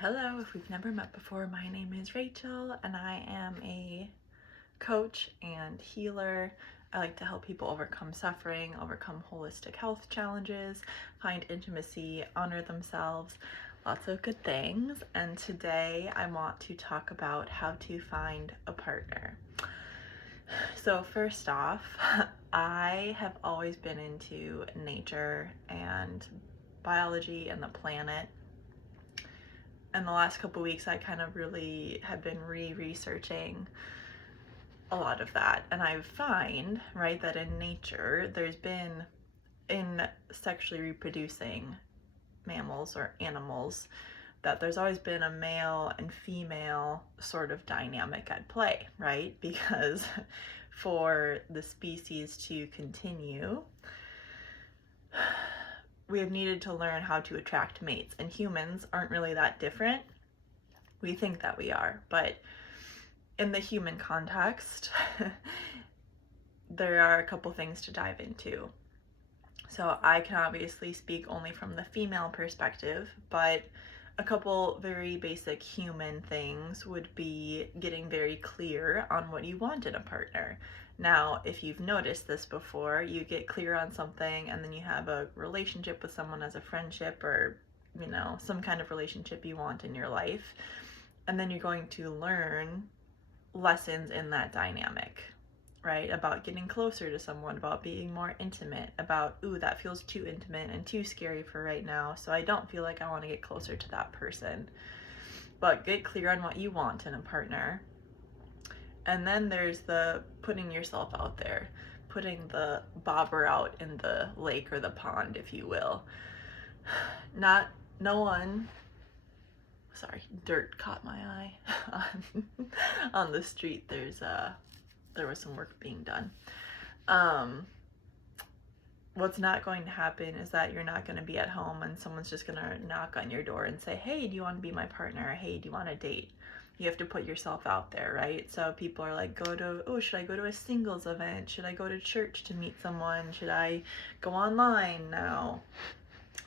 Hello, if we've never met before, my name is Rachel and I am a coach and healer. I like to help people overcome suffering, overcome holistic health challenges, find intimacy, honor themselves, lots of good things. And today I want to talk about how to find a partner. So first off, I have always been into nature and biology and the planet. In the last couple weeks, I kind of really have been researching a lot of that. And I find, right, that in nature, there's been, in sexually reproducing mammals or animals, that there's always been a male and female sort of dynamic at play, right? Because for the species to continue, we have needed to learn how to attract mates, and humans aren't really that different. We think that we are, but in the human context, there are a couple things to dive into. So I can obviously speak only from the female perspective, but a couple very basic human things would be getting very clear on what you want in a partner. Now, if you've noticed this before, you get clear on something and then you have a relationship with someone as a friendship or, some kind of relationship you want in your life. And then you're going to learn lessons in that dynamic, right? About getting closer to someone, about being more intimate, about, ooh, that feels too intimate and too scary for right now, so I don't feel like I want to get closer to that person. But get clear on what you want in a partner. And then there's the putting yourself out there, putting the bobber out in the lake or the pond, if you will. Dirt caught my eye on the street. There was some work being done. What's not going to happen is that you're not going to be at home and someone's just going to knock on your door and say, hey, do you want to be my partner? Or, hey, do you want to date? You have to put yourself out there, right? So people are like, should I go to a singles event? Should I go to church to meet someone? Should I go online now?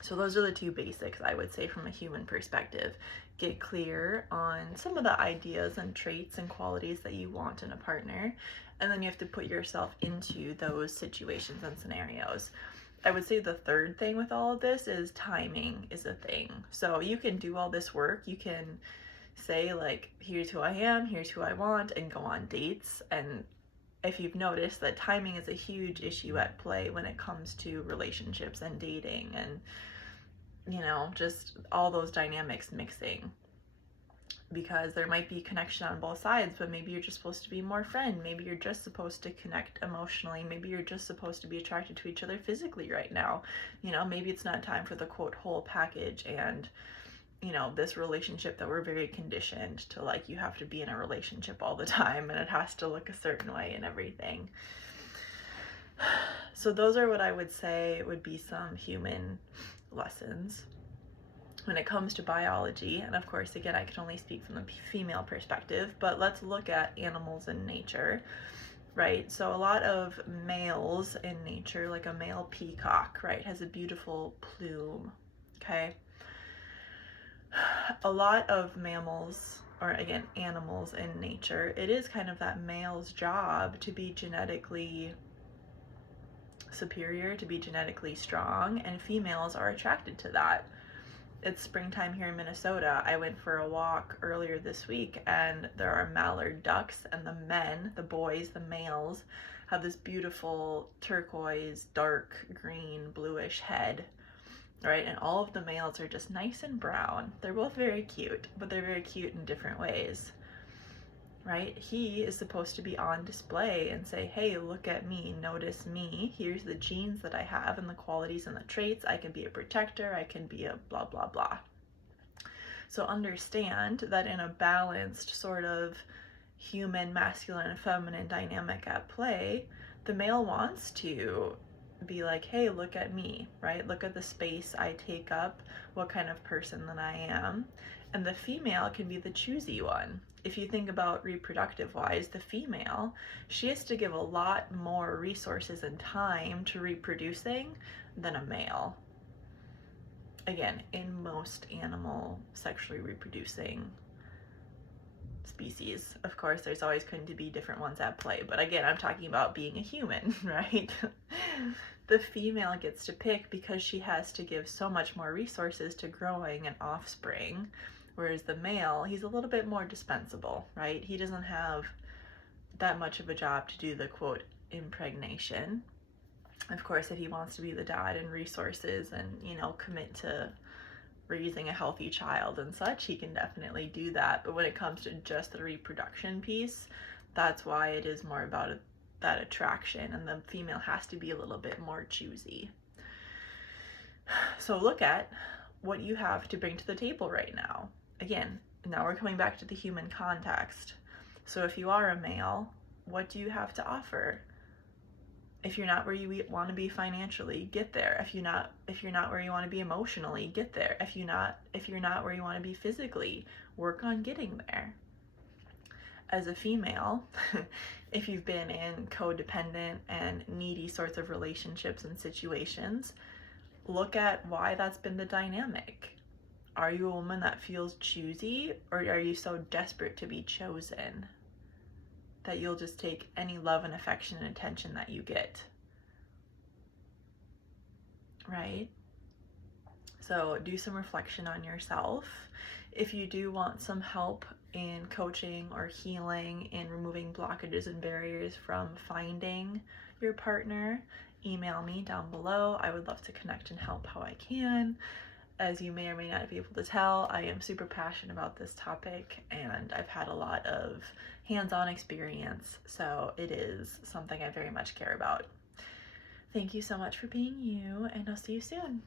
So those are the two basics, I would say, from a human perspective. Get clear on some of the ideas and traits and qualities that you want in a partner, and then you have to put yourself into those situations and scenarios. I would say the third thing with all of this is timing is a thing. So you can do all this work. You can say, like, here's who I am, here's who I want, and go on dates. And if you've noticed that timing is a huge issue at play when it comes to relationships and dating and just all those dynamics mixing, because there might be connection on both sides, but maybe you're just supposed to be more friend, maybe you're just supposed to connect emotionally, maybe you're just supposed to be attracted to each other physically right now. Maybe it's not time for the quote whole package and this relationship that we're very conditioned to, like, you have to be in a relationship all the time and it has to look a certain way and everything. So those are what I would say would be some human lessons when it comes to biology. And of course, again, I can only speak from the female perspective, but let's look at animals in nature, right? So a lot of males in nature, like a male peacock, right, has a beautiful plume, okay? A lot of mammals, or again, animals in nature, it is kind of that male's job to be genetically superior, to be genetically strong, and females are attracted to that. It's springtime here in Minnesota. I went for a walk earlier this week and there are mallard ducks, and the men, the boys, the males, have this beautiful turquoise, dark green, bluish head, right? And all of the males are just nice and brown. They're both very cute, but they're very cute in different ways, right? He is supposed to be on display and say, hey, look at me, notice me, here's the genes that I have and the qualities and the traits. I can be a protector, I can be a blah, blah, blah. So understand that in a balanced sort of human masculine and feminine dynamic at play, the male wants to be like, hey, look at me, right? Look at the space I take up, what kind of person that I am. And the female can be the choosy one. If you think about reproductive wise, the female, she has to give a lot more resources and time to reproducing than a male. again, in most animal sexually reproducing species, of course, there's always going to be different ones at play. But again, I'm talking about being a human, right? The female gets to pick because she has to give so much more resources to growing an offspring, whereas the male, he's a little bit more dispensable, right? He doesn't have that much of a job to do the quote impregnation. Of course, if he wants to be the dad and resources and, you know, commit to raising a healthy child and such, he can definitely do that. But when it comes to just the reproduction piece, that's why it is more about that attraction, and the female has to be a little bit more choosy. So look at what you have to bring to the table right now. Again, now we're coming back to the human context. So if you are a male, what do you have to offer? If you're not where you want to be financially, get there. If you're not where you want to be emotionally, get there. If you're not where you want to be physically, work on getting there. As a female, if you've been in codependent and needy sorts of relationships and situations, look at why that's been the dynamic. Are you a woman that feels choosy, or are you so desperate to be chosen that you'll just take any love and affection and attention that you get? Right? So do some reflection on yourself. If you do want some help in coaching or healing and removing blockages and barriers from finding your partner, email me down below. I would love to connect and help how I can. As you may or may not be able to tell, I am super passionate about this topic, and I've had a lot of hands-on experience, so it is something I very much care about. Thank you so much for being you, and I'll see you soon.